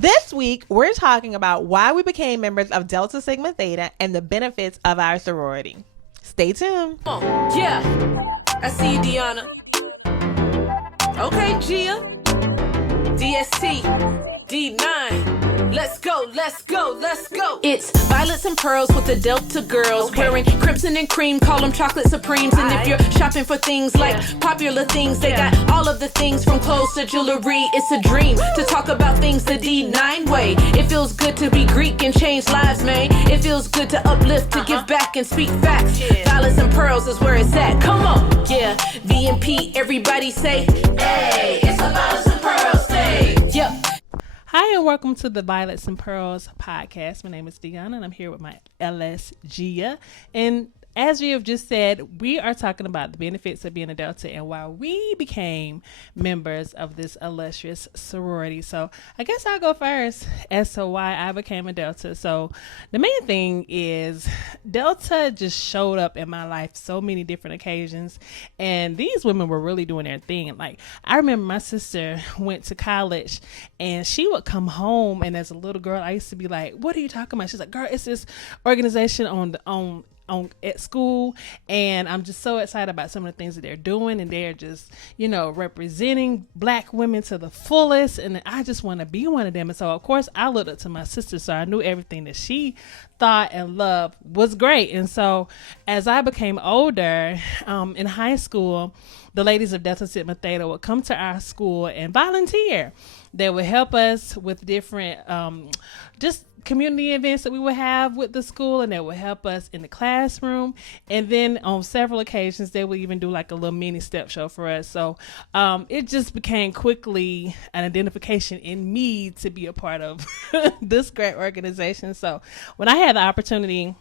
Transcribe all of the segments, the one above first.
This week, we're talking about why we became members of Delta Sigma Theta and the benefits of our sorority. Stay tuned. Yeah, I see you, Deonna. Okay, Gia. DST, D9. Let's go, let's go, let's go. It's violets and pearls with the Delta girls. Okay. Wearing crimson and cream, call them chocolate supremes. And if you're shopping for things like popular things, they got all of the things from clothes to jewelry. It's a dream to talk about things the D9 way. It feels good to be Greek and change lives, man. It feels good to uplift, to give back and speak facts. Violets and pearls is where it's at. Come on, yeah. VMP, everybody say, hey, it's the violets and pearls day. Yep. Hi, and welcome to the Violets and Pearls podcast. My name is Deonna, and I'm here with my LS Gia. And as you have just said, we are talking about the benefits of being a Delta and why we became members of this illustrious sorority. So I guess I'll go first as to why I became a Delta. So the main thing is Delta just showed up in my life so many different occasions, and these women were really doing their thing. Like, I remember my sister went to college and she would come home, and as a little girl I used to be like, what are you talking about? She's like, girl, it's this organization on at school, and I'm just so excited about some of the things that they're doing, and they're just, representing black women to the fullest, and I just want to be one of them. And so of course I looked up to my sister, so I knew everything that she thought and loved was great. And so as I became older, in high school, the ladies of Delta Sigma Theta would come to our school and volunteer. They would help us with different just community events that we would have with the school, and they would help us in the classroom. And then on several occasions they would even do like a little mini step show for us. So it just became quickly an identification in me to be a part of this great organization. So when I had the opportunity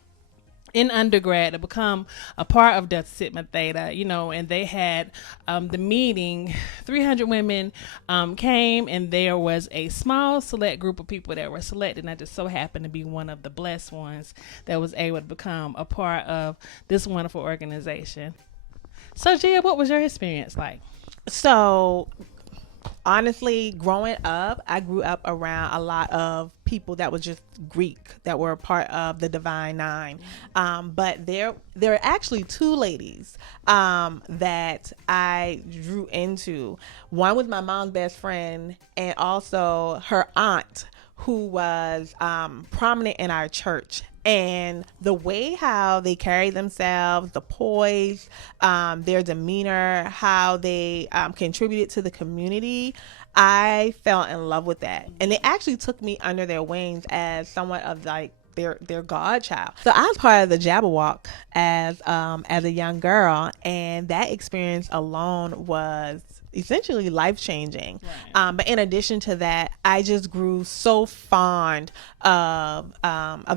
in undergrad to become a part of Delta Sigma Theta, and they had the meeting, 300 women came, and there was a small select group of people that were selected, and I just so happened to be one of the blessed ones that was able to become a part of this wonderful organization. So Gia, what was your experience like? So honestly, growing up, I grew up around a lot of people that was just Greek, that were a part of the Divine Nine. But there are actually two ladies that I drew into. One was my mom's best friend, and also her aunt, who was prominent in our church. And the way how they carry themselves, the poise, their demeanor, how they contributed to the community, I fell in love with that. And they actually took me under their wings as somewhat of like their godchild. So I was part of the Jabberwock as a young girl, and that experience alone was essentially life-changing. Right. But in addition to that, I just grew so fond of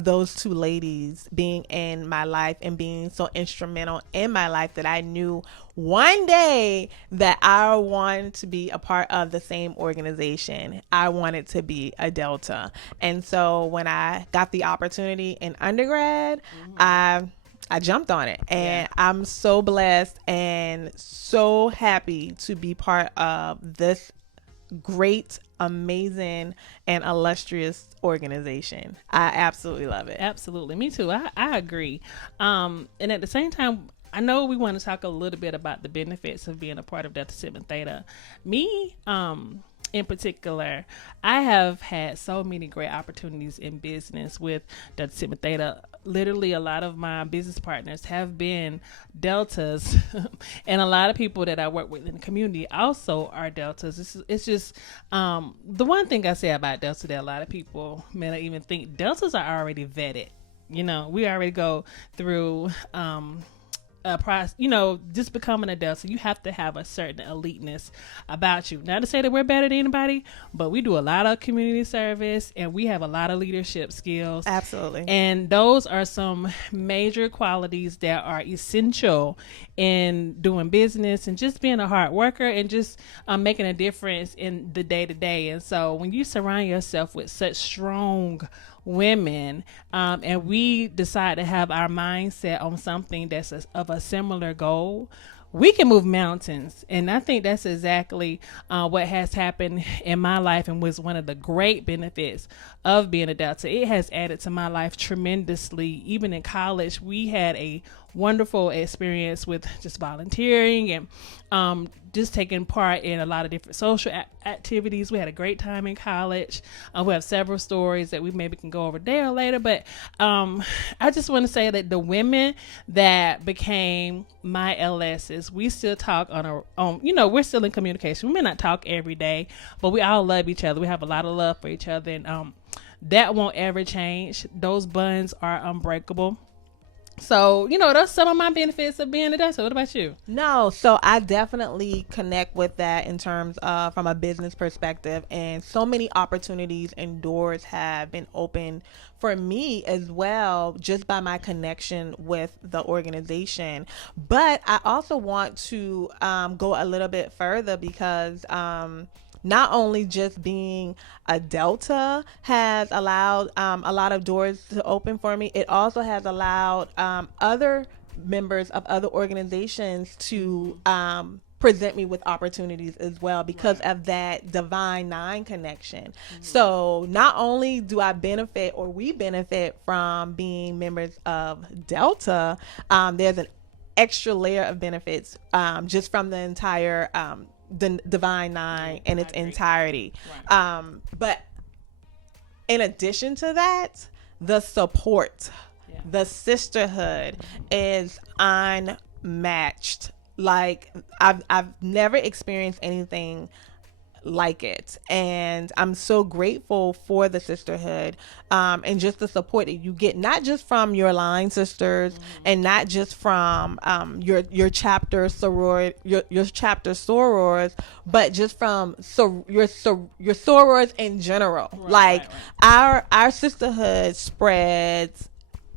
those two ladies being in my life and being so instrumental in my life that I knew one day that I wanted to be a part of the same organization. I wanted to be a Delta. And so when I got the opportunity in undergrad, I jumped on it, and I'm so blessed and so happy to be part of this great, amazing, and illustrious organization. I absolutely love it. Absolutely. Me too. I agree. And at the same time, I know we want to talk a little bit about the benefits of being a part of Delta Sigma Theta. Me, in particular, I have had so many great opportunities in business with Delta Sigma Theta. Literally, a lot of my business partners have been Deltas, and a lot of people that I work with in the community also are Deltas. It's just the one thing I say about Delta that a lot of people may not even think, Deltas are already vetted. We already go through process, just becoming a Delta. You have to have a certain eliteness about you. Not to say that we're better than anybody, but we do a lot of community service, and we have a lot of leadership skills. Absolutely. And those are some major qualities that are essential in doing business and just being a hard worker and just making a difference in the day to day. And so when you surround yourself with such strong women, and we decide to have our mindset on something that's of a similar goal, we can move mountains. And I think that's exactly what has happened in my life and was one of the great benefits of being a Delta. It has added to my life tremendously. Even in college, we had a wonderful experience with just volunteering and just taking part in a lot of different social activities. We had a great time in college. We have several stories that we maybe can go over there later, but I just want to say that the women that became my LSs, we still talk we're still in communication. We may not talk every day, but we all love each other. We have a lot of love for each other, and that won't ever change. Those bonds are unbreakable. So, that's some of my benefits of being a Delta. What about you? No, so I definitely connect with that in terms of from a business perspective, and so many opportunities and doors have been opened for me as well, just by my connection with the organization. But I also want to go a little bit further because not only just being a Delta has allowed a lot of doors to open for me, it also has allowed other members of other organizations to present me with opportunities as well because of that Divine Nine connection. So not only do I benefit, or we benefit from being members of Delta, there's an extra layer of benefits just from the entire the Divine Nine in its entirety. But in addition to that, the support, the sisterhood is unmatched. Like I've never experienced anything like it, and I'm so grateful for the sisterhood and just the support that you get, not just from your line sisters and not just from your chapter sorority, your chapter sorors, but just from your sorors in general. Our sisterhood spreads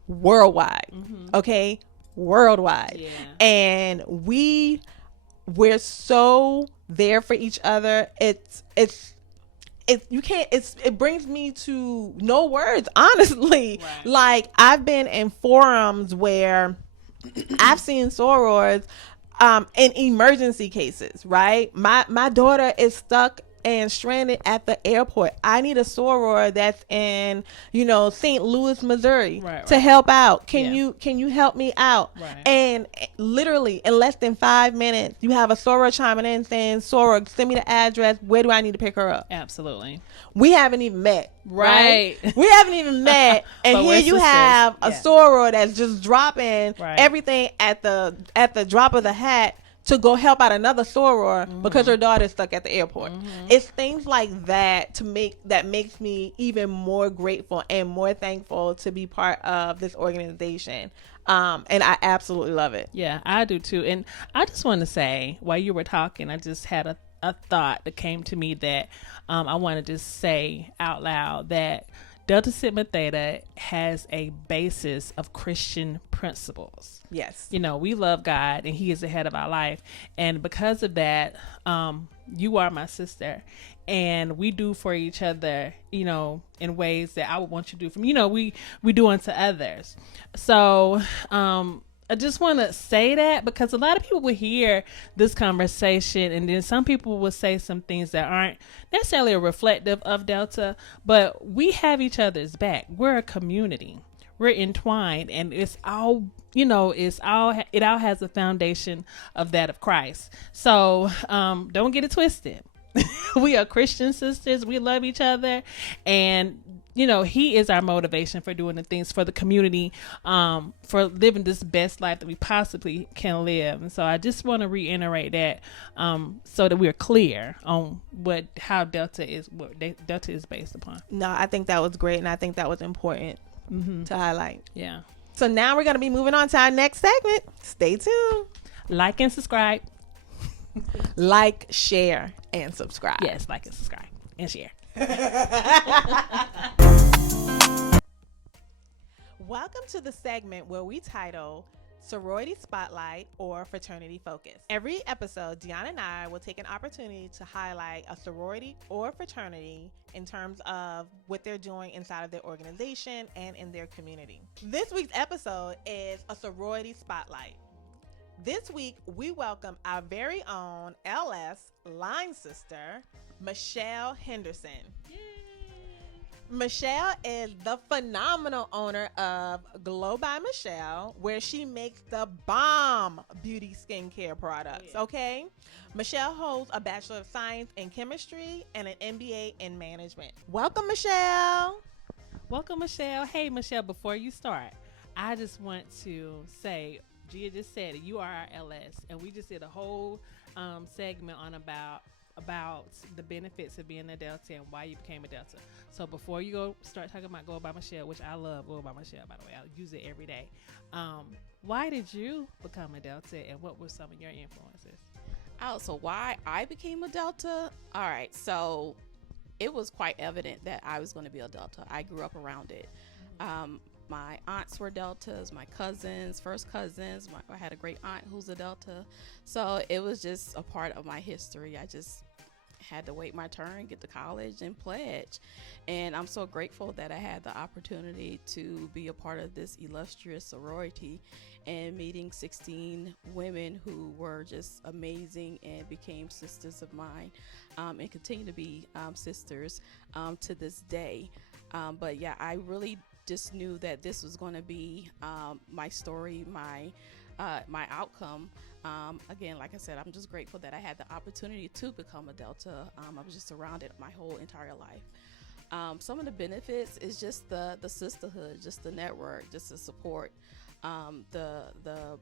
worldwide. Okay, worldwide. And we're so there for each other. It brings me to no words, honestly. Like, I've been in forums where I've seen sorors in emergency cases, right? My daughter is stuck and stranded at the airport. I need a soror that's in, St. Louis, Missouri to help out. Can you help me out? And literally in less than 5 minutes, you have a soror chiming in saying, "Soror, send me the address. Where do I need to pick her up?" Absolutely. We haven't even met. Right? We haven't even met. And here you have a soror that's just dropping everything at the drop of the hat to go help out another soror because her daughter's stuck at the airport. It's things like that that makes me even more grateful and more thankful to be part of this organization. And I absolutely love it. Yeah, I do too. And I just want to say, while you were talking, I just had a thought that came to me that I want to just say out loud, that Delta Sigma Theta has a basis of Christian principles. Yes. We love God and He is the head of our life. And because of that, you are my sister. And we do for each other, in ways that I would want you to do for me. We do unto others. So I just want to say that, because a lot of people will hear this conversation and then some people will say some things that aren't necessarily reflective of Delta, but we have each other's back. We're a community. We're entwined, and it all has a foundation of that of Christ. So don't get it twisted. We are Christian sisters. We love each other, and He is our motivation for doing the things for the community, for living this best life that we possibly can live. And so I just want to reiterate that, so that we're clear on what Delta is based upon. No, I think that was great, and I think that was important to highlight. Yeah. So now we're going to be moving on to our next segment. Stay tuned. Like and subscribe. Like, share, and subscribe. Yes, like and subscribe and share. Welcome to the segment where we title Sorority Spotlight or Fraternity Focus. Every episode, Deonna and I will take an opportunity to highlight a sorority or fraternity in terms of what they're doing inside of their organization and in their community. This week's episode is a sorority spotlight. This week, we welcome our very own LS line sister, Michelle Henderson. Yay. Michelle is the phenomenal owner of Glow by Michelle, where she makes the bomb beauty skincare products, okay? Michelle holds a Bachelor of Science in Chemistry and an MBA in Management. Welcome, Michelle. Welcome, Michelle. Hey, Michelle, before you start, I just want to say, Gia just said it, you are our LS, and we just did a whole segment on about the benefits of being a Delta and why you became a Delta. So before you go start talking about Go By Michelle, which I love Go By Michelle, by the way, I use it every day. Why did you become a Delta, and what were some of your influences? Oh, so why I became a Delta? All right, so it was quite evident that I was going to be a Delta. I grew up around it. My aunts were Deltas, my cousins, first cousins. I had a great aunt who's a Delta. So it was just a part of my history. I just had to wait my turn, get to college, and pledge. And I'm so grateful that I had the opportunity to be a part of this illustrious sorority and meeting 16 women who were just amazing and became sisters of mine, and continue to be sisters to this day. But yeah, I really just knew that this was going to be my story, my outcome. Again, like I said, I'm just grateful that I had the opportunity to become a Delta. I was just surrounded my whole entire life. Some of the benefits is just the sisterhood, just the network, just the support. The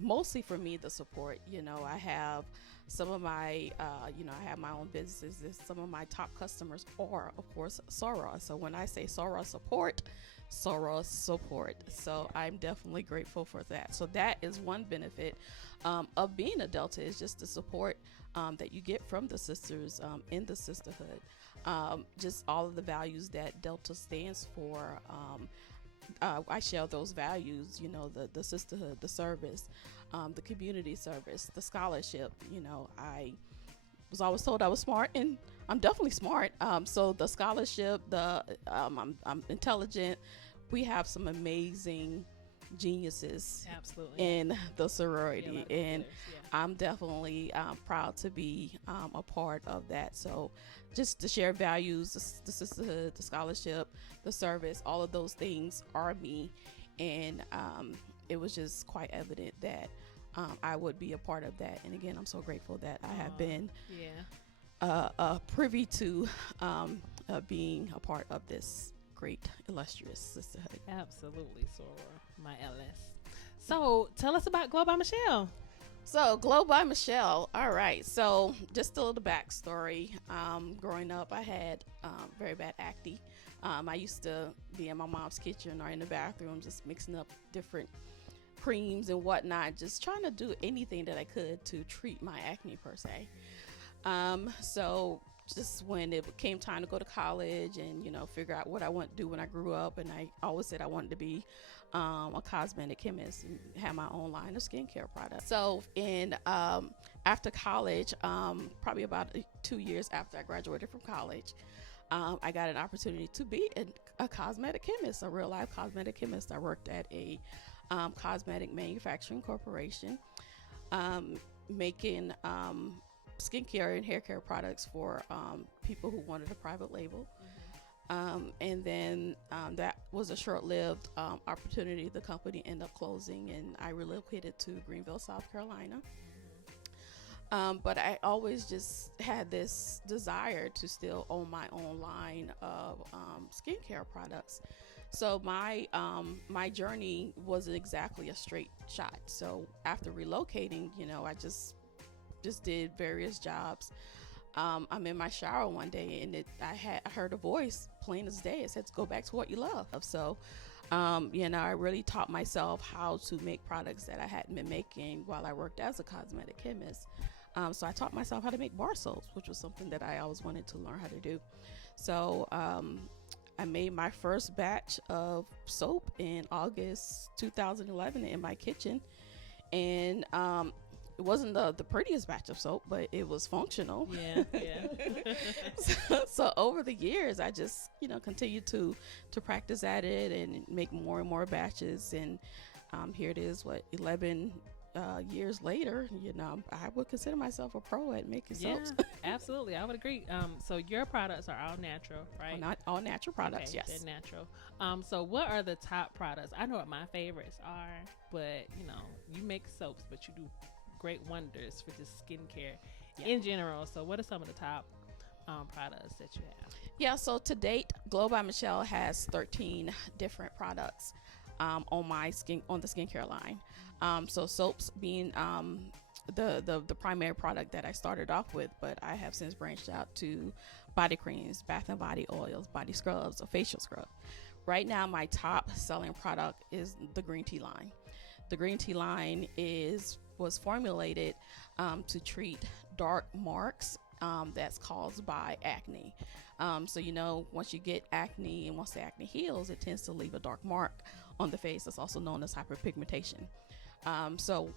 mostly for me, the support. I have some of my, I have my own businesses. Some of my top customers are, of course, Soror. So when I say Soror support, Soror support. So I'm definitely grateful for that. So that is one benefit of being a Delta, is just the support that you get from the sisters in the sisterhood. Just all of the values that Delta stands for. I share those values, the sisterhood, the service, the community service, the scholarship. I was always told I was smart, and I'm definitely smart. So the scholarship, I'm intelligent. We have some amazing geniuses in the sorority, and I'm definitely proud to be a part of that. So just to share values, the sisterhood, the scholarship, the service, all of those things are me, and it was just quite evident that I would be a part of that. And again, I'm so grateful that I have been privy to being a part of this great illustrious sisterhood. Absolutely, Soror, my LS. So tell us about Glow by Michelle. So Glow by Michelle. All right, so just a little backstory. Growing up, I had very bad acne. I used to be in my mom's kitchen or in the bathroom just mixing up different creams and whatnot, just trying to do anything that I could to treat my acne per se. So just when it came time to go to college and figure out what I want to do when I grew up, and I always said I wanted to be a cosmetic chemist and have my own line of skincare products. So after college, probably about 2 years after I graduated from college, I got an opportunity to be a cosmetic chemist, a real life cosmetic chemist. I worked at a cosmetic manufacturing corporation, making skincare and hair care products for people who wanted a private label. And then that was a short-lived opportunity. The company ended up closing, and I relocated to Greenville, South Carolina. But I always just had this desire to still own my own line of skincare products. So my journey wasn't exactly a straight shot. So after relocating, I just did various jobs. I'm in my shower one day, and I heard a voice plain as day. It said, "Go back to what you love." So I really taught myself how to make products that I hadn't been making while I worked as a cosmetic chemist. So I taught myself how to make bar soaps, which was something that I always wanted to learn how to do. So I made my first batch of soap in August 2011 in my kitchen, and it wasn't the prettiest batch of soap, but it was functional. Yeah. So over the years, I just continued to practice at it and make more and more batches, and here it is, 11 years later, you know, I would consider myself a pro at making Yeah, soaps. absolutely. I would agree. So your products are all natural, right? Not all natural products, Okay, yes. they're natural. So what are the top products? I know what my favorites are, but you know, you make soaps, but you do great wonders for just skincare in general. So what are some of the top products that you have? Yeah, so to date, Glow by Michelle has 13 different products on the skincare line. So soaps being the primary product that I started off with, but I have since branched out to body creams, bath and body oils, body scrubs, or facial scrub. Right now, my top selling product is the green tea line. The green tea line was formulated to treat dark marks that's caused by acne. So, you know, once you get acne and once the acne heals, it tends to leave a dark mark on the face. That's also known as hyperpigmentation. So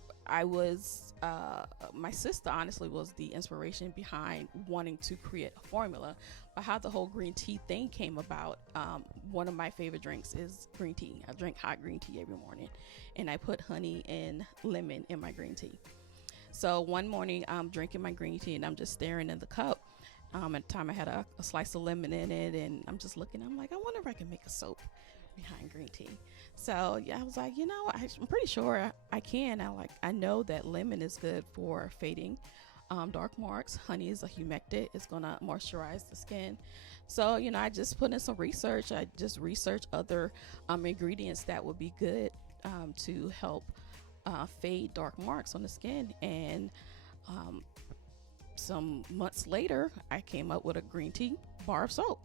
my sister honestly was the inspiration behind wanting to create a formula. But how the whole green tea thing came about, one of my favorite drinks is green tea. I drink hot green tea every morning, and I put honey and lemon in my green tea. So one morning I'm drinking my green tea and I'm just staring in the cup. At the time I had a slice of lemon in it, and I'm just looking, I'm like, I wonder if I can make a soap behind green tea. So yeah, I was like, you know, I'm pretty sure I can. I know that lemon is good for fading dark marks. Honey is a humectant. It's gonna moisturize the skin. So, you know, I just put in some research. I just researched other ingredients that would be good to help fade dark marks on the skin. And some months later, I came up with a green tea bar of soap.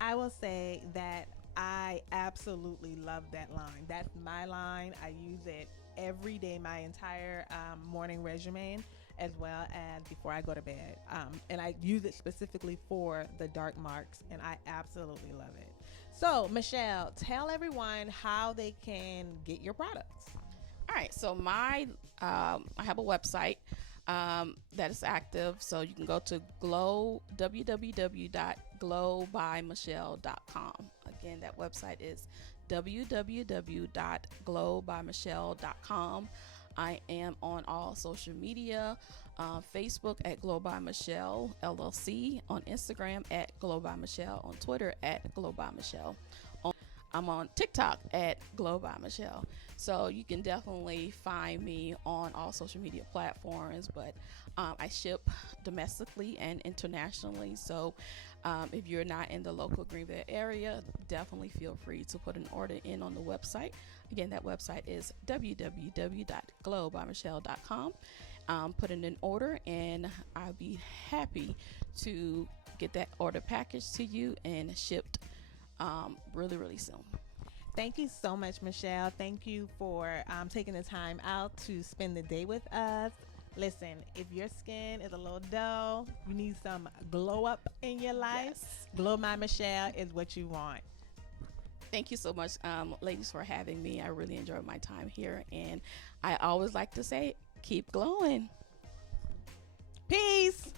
I will say that I absolutely love that line. That's my line. I use it every day, my entire morning regimen, as well as before I go to bed. And I use it specifically for the dark marks, and I absolutely love it. So, Michelle, tell everyone how they can get your products. All right, so I have a website that is active, so you can go to www.glowbymichelle.com. Again, that website is www.glowbymichelle.com. I am on all social media, Facebook at Glow by Michelle LLC, on Instagram at Glow by Michelle, on Twitter at Glow by Michelle. I'm on TikTok at Glow by Michelle. So you can definitely find me on all social media platforms, but I ship domestically and internationally. So if you're not in the local Greenville area, definitely feel free to put an order in on the website. Again, that website is www.glowbymichelle.com. Put in an order, and I'll be happy to get that order packaged to you and shipped really, really soon. Thank you so much, Michelle. Thank you for taking the time out to spend the day with us. Listen, if your skin is a little dull, you need some glow up in your life, Yes. Glow by Michelle is what you want. Thank you so much, ladies, for having me. I really enjoyed my time here, and I always like to say, keep glowing. Peace.